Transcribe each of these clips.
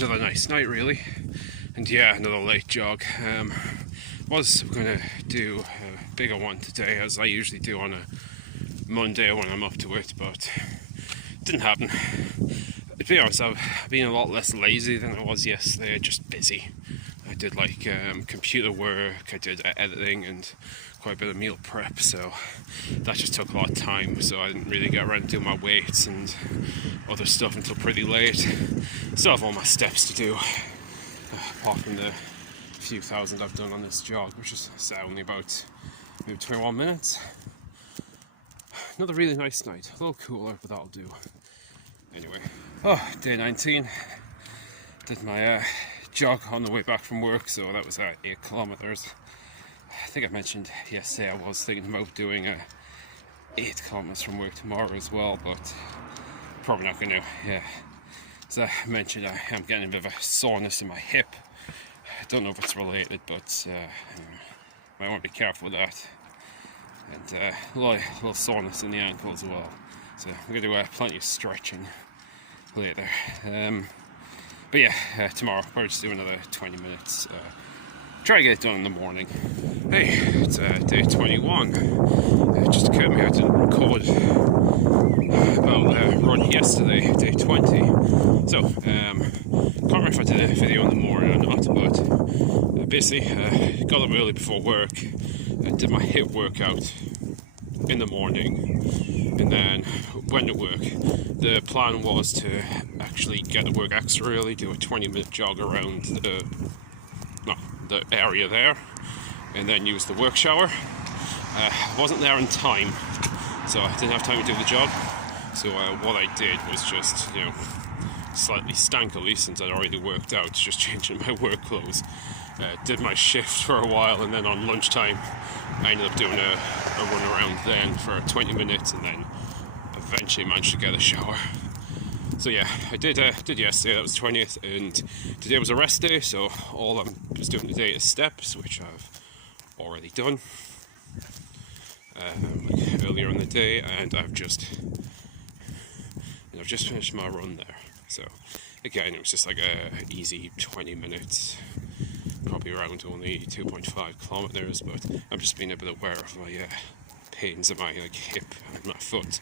another nice night really, and yeah, another late jog. Was going to do a bigger one today, as I usually do on a Monday when I'm up to it, but didn't happen. To be honest, I've been a lot less lazy than I was yesterday, just busy. I did like computer work, I did editing and quite a bit of meal prep, so that just took a lot of time, so I didn't really get around to doing my weights and other stuff until pretty late. Still have all my steps to do, apart from the few thousand I've done on this jog, which is only about maybe 21 minutes. Another really nice night, a little cooler, but that'll do. Anyway, day 19. Did my jog on the way back from work, so that was 8 kilometers. I think I mentioned yesterday I was thinking about doing 8 kilometers from work tomorrow as well, but probably not going to. Yeah, as I mentioned, I am getting a bit of a soreness in my hip. I don't know if it's related, but I want to be careful with that. And a little soreness in the ankle as well. So I'm going to do plenty of stretching later. But yeah, tomorrow I'll probably just do another 20 minutes. Try to get it done in the morning. Hey, it's day 21. It just occurred to me I didn't record about run yesterday, day 20. So, can't remember if I did a video in the morning or not, but basically got up early before work, did my HIIT workout in the morning, and then went to work. The plan was to actually get to work extra early, do a 20-minute jog around the area there, and then use the work shower. I wasn't there in time, so I didn't have time to do the jog. So what I did was just, slightly stankily, since I'd already worked out, just changing my work clothes. Did my shift for a while, and then on lunchtime I ended up doing a run around then for 20 minutes, and then eventually managed to get a shower. So yeah, I did yesterday, that was 20th, and today was a rest day, so all I'm just doing today is steps, which I've already done earlier in the day, and I've just finished my run there. So again, it was just like a easy 20 minutes, probably around only 2.5 kilometers, but I'm just being a bit aware of my pains in my hip and my foot.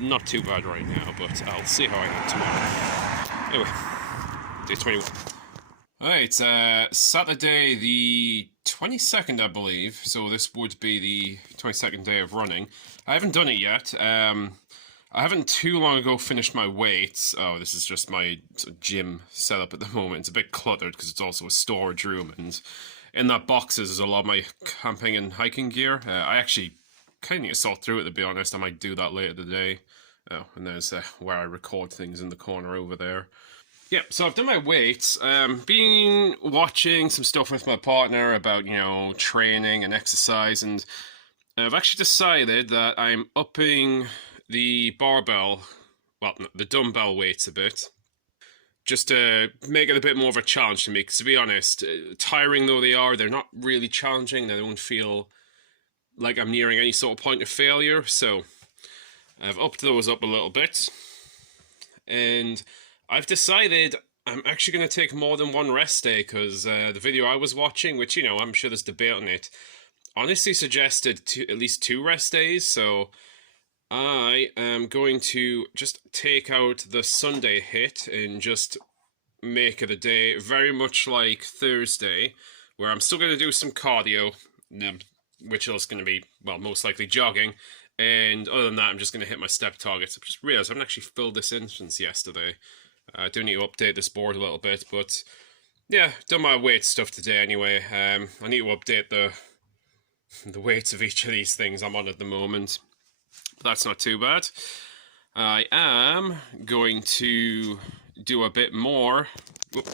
Not too bad right now, but I'll see how I am tomorrow. Anyway, day 21. Alright, Saturday the 22nd, I believe, so this would be the 22nd day of running. I haven't done it yet. I haven't too long ago finished my weights. Oh, this is just my gym setup at the moment. It's a bit cluttered because it's also a storage room, and in that boxes is a lot of my camping and hiking gear. I actually kind of need to sort through it, to be honest. I might do that later today. Oh, and there's where I record things in the corner over there. Yep, so I've done my weights. Been watching some stuff with my partner about, training and exercise, and I've actually decided that I'm upping the barbell, well, the dumbbell weights a bit, just to make it a bit more of a challenge to me, because to be honest, tiring though they are, they're not really challenging. They don't feel like I'm nearing any sort of point of failure, so I've upped those up a little bit, and I've decided I'm actually going to take more than one rest day, because the video I was watching, which, I'm sure there's debate on it, honestly suggested at least 2 rest days, so I am going to just take out the Sunday HIIT and just make it a day very much like Thursday, where I'm still going to do some cardio, which is going to be, well, most likely jogging, and other than that, I'm just going to hit my step targets. I just realised I haven't actually filled this in since yesterday. I do need to update this board a little bit, but yeah, done my weight stuff today anyway. I need to update the weights of each of these things I'm on at the moment, but that's not too bad. I am going to do a bit more. Going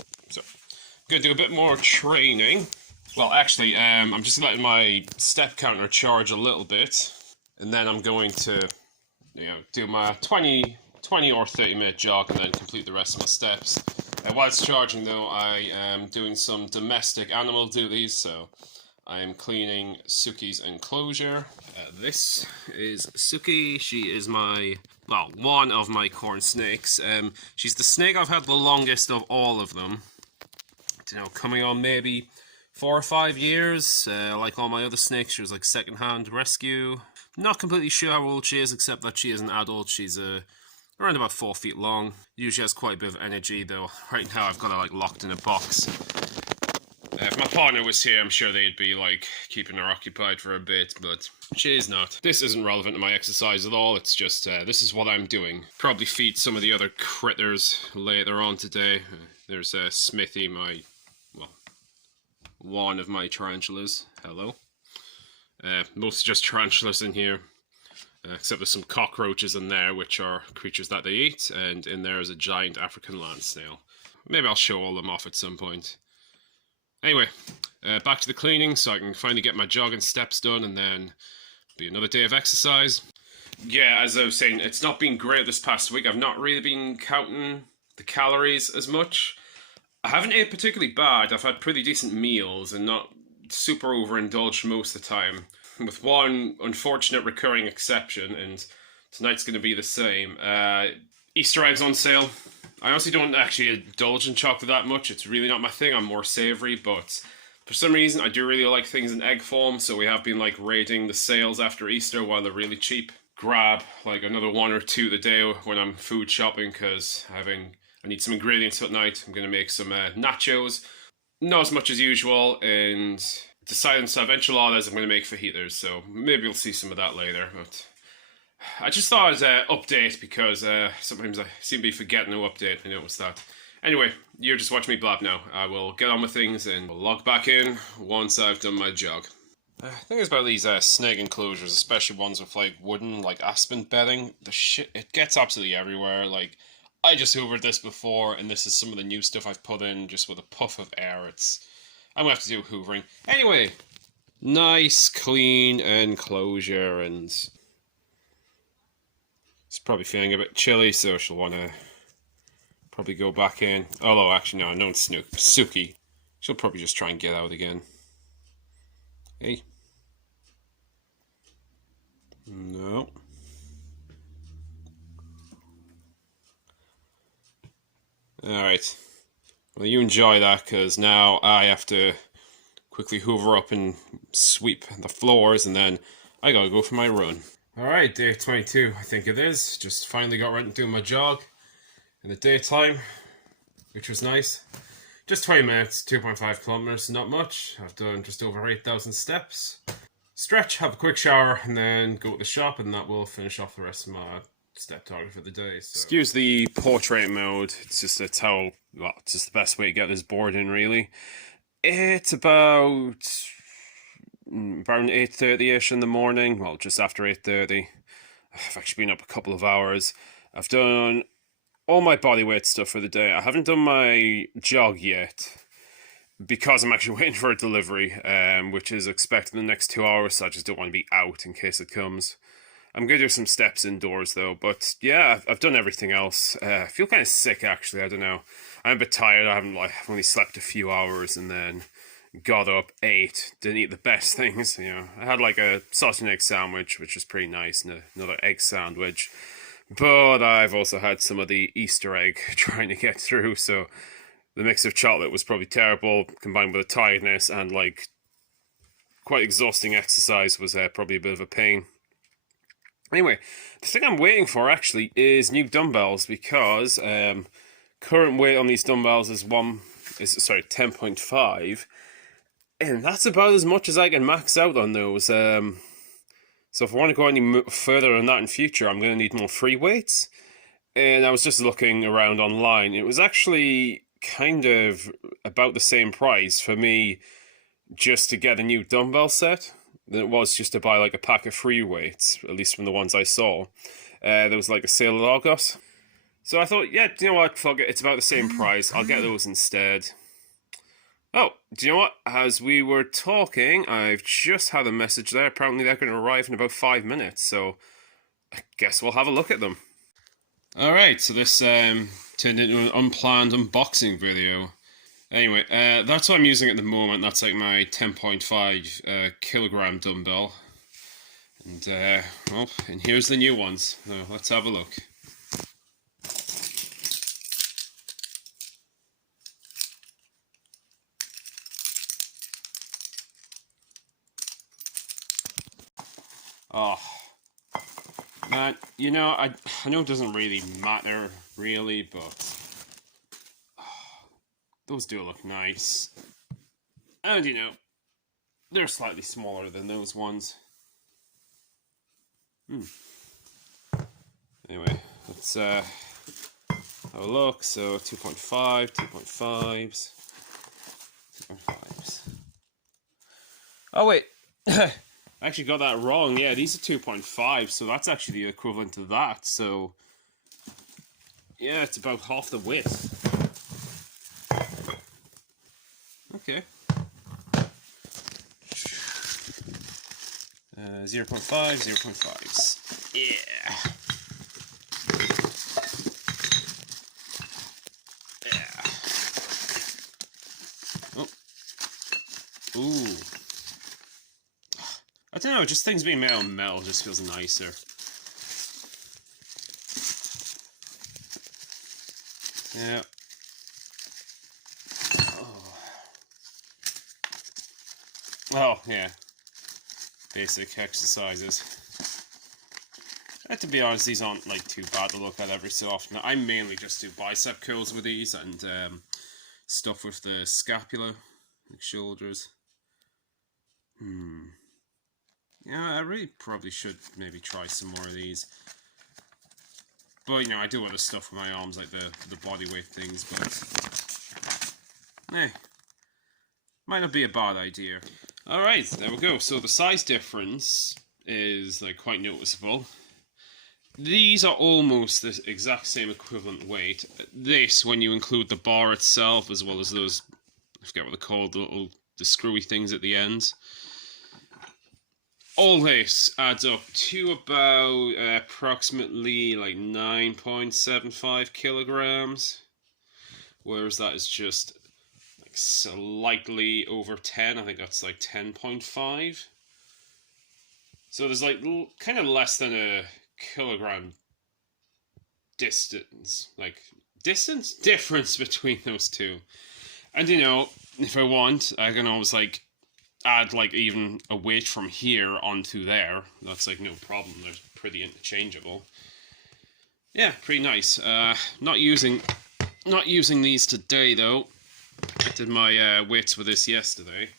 to do a bit more training. Well, actually, I'm just letting my step counter charge a little bit, and then I'm going to, do my 20 or 30-minute jog and then complete the rest of my steps. While it's charging, though, I am doing some domestic animal duties, so I'm cleaning Suki's enclosure. This is Suki. She is one of my corn snakes. She's the snake I've had the longest of all of them. Coming on maybe 4 or 5 years. Like all my other snakes, she was like second-hand rescue. Not completely sure how old she is, except that she is an adult. She's around about 4 feet long. Usually has quite a bit of energy, though right now I've got her like locked in a box. If my partner was here, I'm sure they'd be like keeping her occupied for a bit, but she is not. This isn't relevant to my exercise at all. It's just this is what I'm doing. Probably feed some of the other critters later on today. There's Smithy, one of my tarantulas. Hello. Mostly just tarantulas in here. Except there's some cockroaches in there, which are creatures that they eat, and in there is a giant African land snail. Maybe I'll show all them off at some point. Anyway, back to the cleaning, so I can finally get my jogging steps done, and then be another day of exercise. Yeah, as I was saying, it's not been great this past week. I've not really been counting the calories as much. I haven't ate particularly bad. I've had pretty decent meals and not super overindulged most of the time. With one unfortunate recurring exception, and tonight's going to be the same. Easter eggs on sale. I honestly don't actually indulge in chocolate that much. It's really not my thing. I'm more savoury, but for some reason I do really like things in egg form, so we have been like raiding the sales after Easter while they're really cheap. Grab like another 1 or 2 a day when I'm food shopping, because I need some ingredients for tonight. I'm going to make some nachos. Not as much as usual, and decided instead of enchiladas I'm going to make fajitas, so maybe we'll see some of that later, but I just thought I'd update, because sometimes I seem to be forgetting to update. I noticed that. Anyway, you're just watching me blab now. I will get on with things and we'll log back in once I've done my jog. The thing is about these snake enclosures, especially ones with like wooden, like aspen bedding, it gets absolutely everywhere. Like, I just hoovered this before, and this is some of the new stuff I've put in just with a puff of air. I'm gonna have to do hoovering. Anyway, nice clean enclosure, and it's probably feeling a bit chilly, so she'll want to probably go back in. Although, actually, no, it's Suki. She'll probably just try and get out again. Hey. No. Alright. Well, you enjoy that, because now I have to quickly hoover up and sweep the floors, and then I gotta go for my run. Alright, day 22, I think it is. Just finally got around to doing my jog in the daytime, which was nice. Just 20 minutes, 2.5 kilometers, not much. I've done just over 8,000 steps. Stretch, have a quick shower, and then go to the shop, and that will finish off the rest of my step target for the day. So. Excuse the portrait mode. It's just it's just the best way to get this board in, really. It's about 8:30ish in the morning. Well, just after 8:30. I've actually been up a couple of hours. I've done all my bodyweight stuff for the day. I haven't done my jog yet, because I'm actually waiting for a delivery, which is expected in the next 2 hours, so I just don't want to be out in case it comes. I'm going to do some steps indoors, though, but yeah, I've done everything else. I feel kind of sick, actually, I don't know. I'm a bit tired. I've only slept a few hours, and then got up, ate, didn't eat the best things, I had like a sausage and egg sandwich, which was pretty nice, and another egg sandwich. But I've also had some of the Easter egg trying to get through, so the mix of chocolate was probably terrible, combined with the tiredness and like quite exhausting exercise was probably a bit of a pain. Anyway, the thing I'm waiting for actually is new dumbbells, because current weight on these dumbbells is 10.5, and that's about as much as I can max out on those. So if I want to go any further than that in future, I'm going to need more free weights. And I was just looking around online. It was actually kind of about the same price for me just to get a new dumbbell set than it was just to buy like a pack of free weights, at least from the ones I saw. There was like a sale at August. So I thought, yeah, do you know what, fuck it, it's about the same price, I'll get those instead. Oh, do you know what, as we were talking, I've just had a message there. Apparently they're going to arrive in about 5 minutes, so I guess we'll have a look at them. Alright, so this turned into an unplanned unboxing video. Anyway, that's what I'm using at the moment. That's like my 10.5 kilogram dumbbell. And, well, and here's the new ones. So let's have a look. Oh, man, you know, I know it doesn't really matter, really, but those do look nice. And, you know, they're slightly smaller than those ones. Anyway, let's have a look. So 2.5, 2.5s, 2.5s. Oh wait, I actually got that wrong. Yeah, these are 2.5, so that's actually the equivalent to that. So yeah, it's about half the width. Okay. 0.5, 0.5s. Yeah. Yeah. Oh. Ooh. I don't know, just things being made on metal just feels nicer. Yeah. Oh, yeah. Basic exercises. To be honest, these aren't like too bad to look at every so often. I mainly just do bicep curls with these and stuff with the scapula, like shoulders. Yeah, I really probably should maybe try some more of these. But you know, I do other stuff with my arms, like the body weight things. But might not be a bad idea. All right, there we go. So the size difference is like quite noticeable. These are almost the exact same equivalent weight. This, when you include the bar itself, as well as those, I forget what they're called, the screwy things at the ends. All this adds up to about approximately like 9.75 kilograms. Whereas that is just like slightly over 10. I think that's like 10.5. So there's like kind of less than a kilogram difference between those two. And you know, if I want, I can always like add like even a weight from here onto there. That's like no problem. They're pretty interchangeable. Yeah, pretty nice. Not using these today though. I did my weights with this yesterday.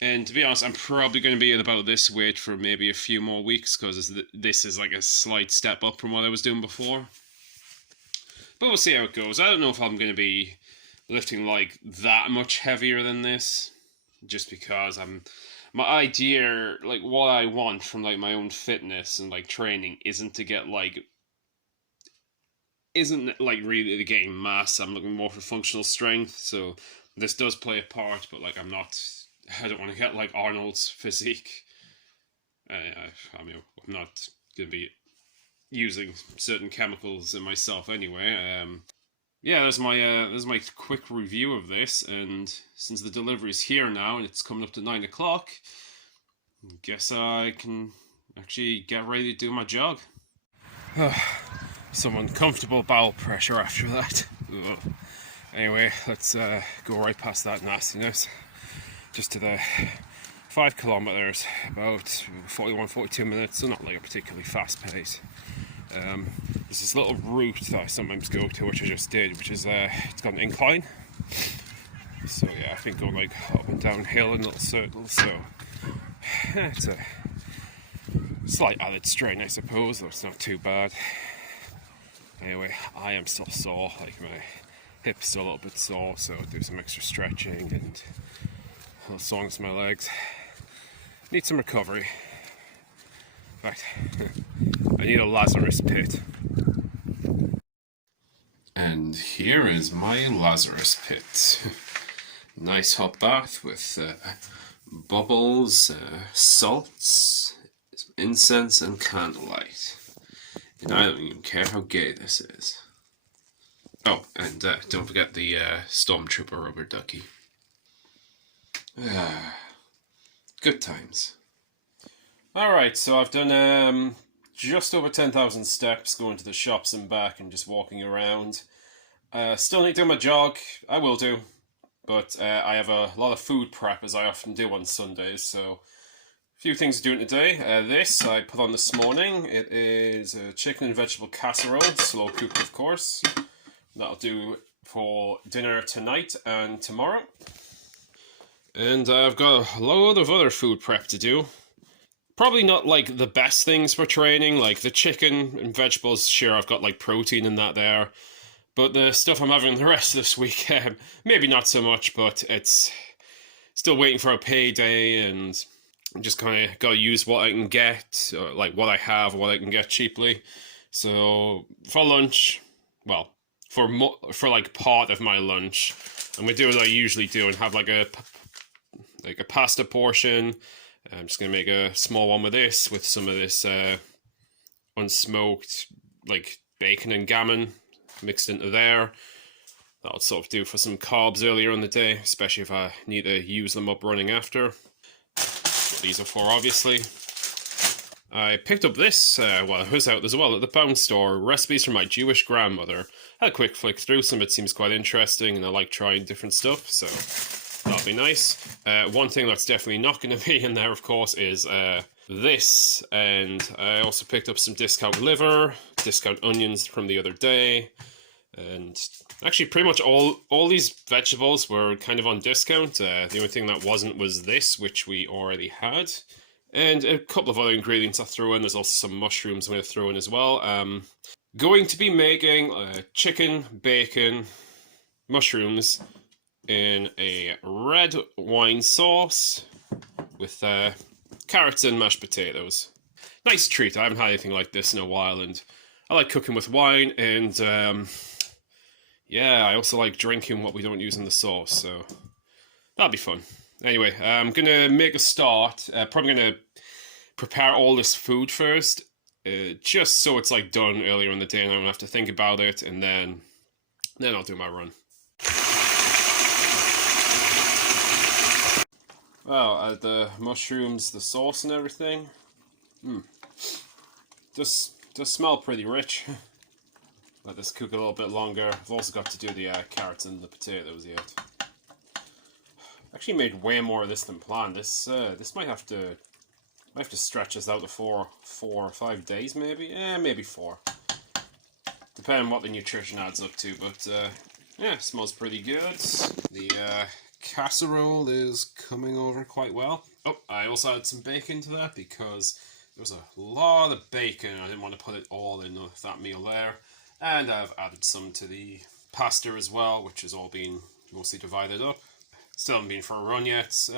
And to be honest, I'm probably going to be at about this weight for maybe a few more weeks because this is like a slight step up from what I was doing before. But we'll see how it goes. I don't know if I'm going to be lifting like that much heavier than this, just because my idea, like what I want from like my own fitness and like training isn't to get like really to gain mass. I'm looking more for functional strength, so this does play a part, but like I don't want to get like Arnold's physique. I mean, I'm not going to be using certain chemicals in myself anyway. Yeah, there's my quick review of this, and since the delivery's here now and it's coming up to 9 o'clock, I guess I can actually get ready to do my jog. Some uncomfortable bowel pressure after that. Ugh. Anyway, let's go right past that nastiness. Just to the 5 kilometers, about 41-42 minutes, so not like a particularly fast pace. There's this little route that I sometimes go to, which I just did, which is it's got an incline. So yeah, I've been going like up and down hill in little circles, so it's a slight added strain, I suppose, though it's not too bad. Anyway, I am still sore, like my hip's still a little bit sore, so I'll do some extra stretching and a little soreness in my legs. Need some recovery. In fact, I need a Lazarus pit. And here is my Lazarus pit. Nice hot bath with bubbles, salts, some incense and candlelight. And I don't even care how gay this is. Oh, and don't forget the Stormtrooper rubber ducky. Good times. Alright, so I've done just over 10,000 steps going to the shops and back and just walking around. Still need to do my jog. I will do. But I have a lot of food prep, as I often do on Sundays, so a few things to do today. This I put on this morning. It is a chicken and vegetable casserole, slow cooked of course. That'll do for dinner tonight and tomorrow. And I've got a load of other food prep to do. Probably not like the best things for training, like the chicken and vegetables, sure I've got like protein in that there. But the stuff I'm having the rest of this week, maybe not so much, but it's still waiting for a payday and I'm just kind of got to use what I can get, or like what I have, what I can get cheaply. So for lunch, well, for like part of my lunch, I'm going to do what I usually do and have like a pasta portion. I'm just going to make a small one with this, with some of this unsmoked like bacon and gammon mixed into there. That'll sort of do for some carbs earlier in the day, especially if I need to use them up running after. That's what these are for, obviously. I picked up this, well, it was out as well at the pound store, recipes from my Jewish grandmother. Had a quick flick through some, it seems quite interesting, and I like trying different stuff, so that'll be nice. One thing that's definitely not going to be in there, of course, is this, and I also picked up some discount liver, discount onions from the other day, and actually pretty much all these vegetables were kind of on discount. The only thing that wasn't was this, which we already had. And a couple of other ingredients I threw in. There's also some mushrooms I'm going to throw in as well. Going to be making chicken, bacon, mushrooms in a red wine sauce with carrots and mashed potatoes. Nice treat. I haven't had anything like this in a while, and I like cooking with wine, and yeah, I also like drinking what we don't use in the sauce, so that'll be fun. Anyway, I'm going to make a start. Probably going to prepare all this food first, just so it's like done earlier in the day and I don't have to think about it, and then I'll do my run. Well, the mushrooms, the sauce and everything, does smell pretty rich. Let this cook a little bit longer. I've also got to do the carrots and the potatoes yet. Actually made way more of this than planned. This might have to stretch this out to 4 or 5 days maybe. Maybe 4. Depending on what the nutrition adds up to, but yeah, it smells pretty good. The casserole is coming over quite well. Oh, I also added some bacon to that because there was a lot of bacon. I didn't want to put it all in that meal there. And I've added some to the pasta as well, which has all been mostly divided up. Still haven't been for a run yet.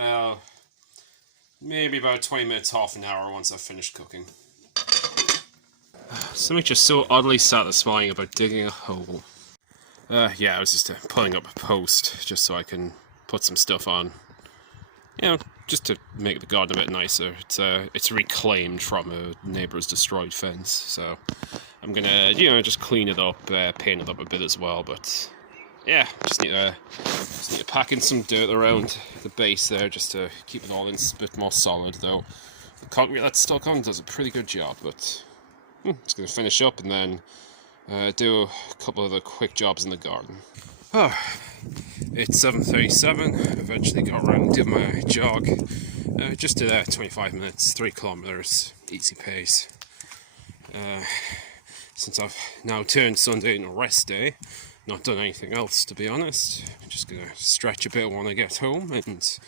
Maybe about 20 minutes, half an hour once I've finished cooking. Something just so oddly satisfying about digging a hole. Yeah, I was just pulling up a post just so I can put some stuff on. You know, just to make the garden a bit nicer. It's reclaimed from a neighbour's destroyed fence, so I'm gonna, you know, just clean it up, paint it up a bit as well, but yeah, just need to pack in some dirt around the base there just to keep it all in a bit more solid, though the concrete that's stuck on does a pretty good job, but just going to finish up and then do a couple of the quick jobs in the garden. Oh, it's 7:37, eventually got around and did my jog. Just did 25 minutes, 3 kilometers, easy pace. Since I've now turned Sunday into rest day, not done anything else to be honest. I'm just gonna stretch a bit when I get home, and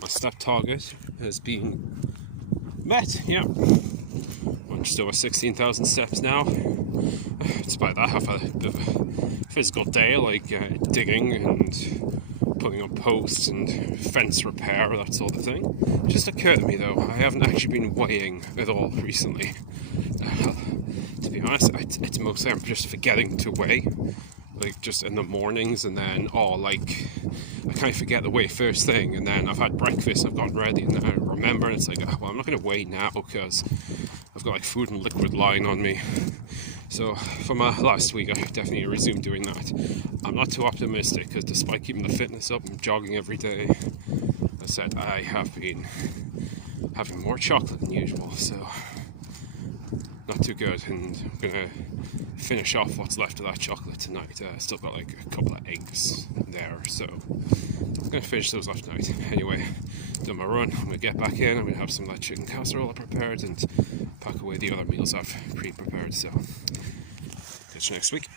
my step target has been met. Yeah, I'm just over 16,000 steps now. It's about that. I've had a bit of a physical day, like digging and putting up posts and fence repair, that sort of thing. It just occurred to me though, I haven't actually been weighing at all recently. To be honest, it's mostly I'm just forgetting to weigh, like just in the mornings, and then I kind of forget the weigh first thing, and then I've had breakfast, I've gotten ready, and then I remember, and it's like, well, I'm not going to weigh now because I've got like food and liquid lying on me. So for my last week, I definitely resumed doing that. I'm not too optimistic because despite keeping the fitness up and jogging every day, I said I have been having more chocolate than usual, so not too good. And I'm gonna finish off what's left of that chocolate tonight. Still got like a couple of eggs there, so I'm gonna finish those off tonight. Anyway, done my run. I'm gonna get back in. I'm gonna have some of that chicken casserole I prepared and pack away the other meals I've pre-prepared. So catch you next week.